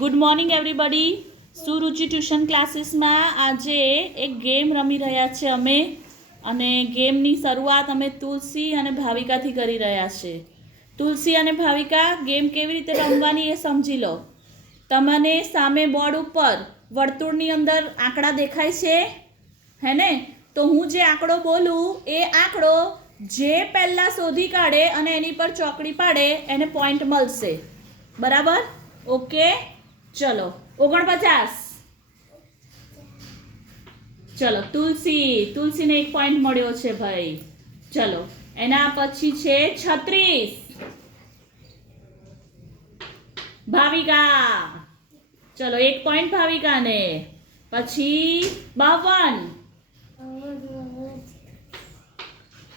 Good morning everybody. Suruchi tuition ક્લાસીસમાં આજે એક ગેમ રમી રહ્યા છે અમે, અને ગેમની શરૂઆત અમે તુલસી અને ભાવિકાથી કરી રહ્યા છે. તુલસી અને ભાવિકા, ગેમ કેવી રીતે રમવાની એ સમજી લો. તમને સામે બોર્ડ ઉપર વર્તુળની અંદર આંકડા દેખાય છે, હે ને? તો હું જે આંકડો બોલું એ આંકડો જે પહેલાં શોધી કાઢે અને એની પર ચોકડી પાડે એને પોઈન્ટ મળશે. બરાબર? ઓકે, ચલો. 49. ચલો, તુલસીને 1 પોઈન્ટ મળ્યો છે ભાઈ. ચલો, એના પછી છે 36. ભાવિકા, ચલો 1 પોઈન્ટ ભાવિકાને. પછી 52.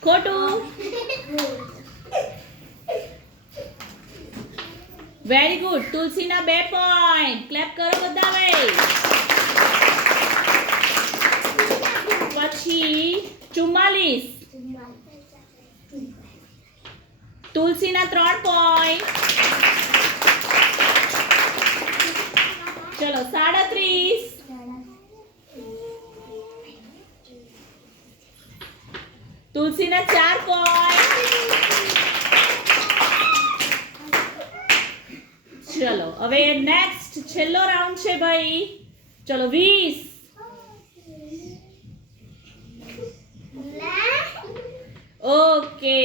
ખોટું. Very good. તુલસીના 2 પોઈન્ટ. ક્લેપ કરો બધા ભાઈ. પછી 44. તુલસીના 3 પોઈન્ટ. ચલો 37. તુલસીના 4 પોઈન્ટ. ચલો, હવે નેક્સ્ટ છેલ્લો રાઉન્ડ છે ભાઈ. ચલો 20. ઓકે,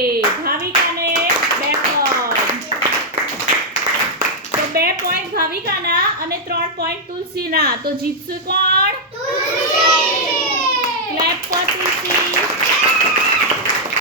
ભાવિકાને 2 પોઈન્ટ. તો 2 પોઈન્ટ ભાવિકાના અને 3 પોઈન્ટ તુલસીના. તો જીતશે કોણ? તુલસી. ક્લેપ ફોર તુલસી.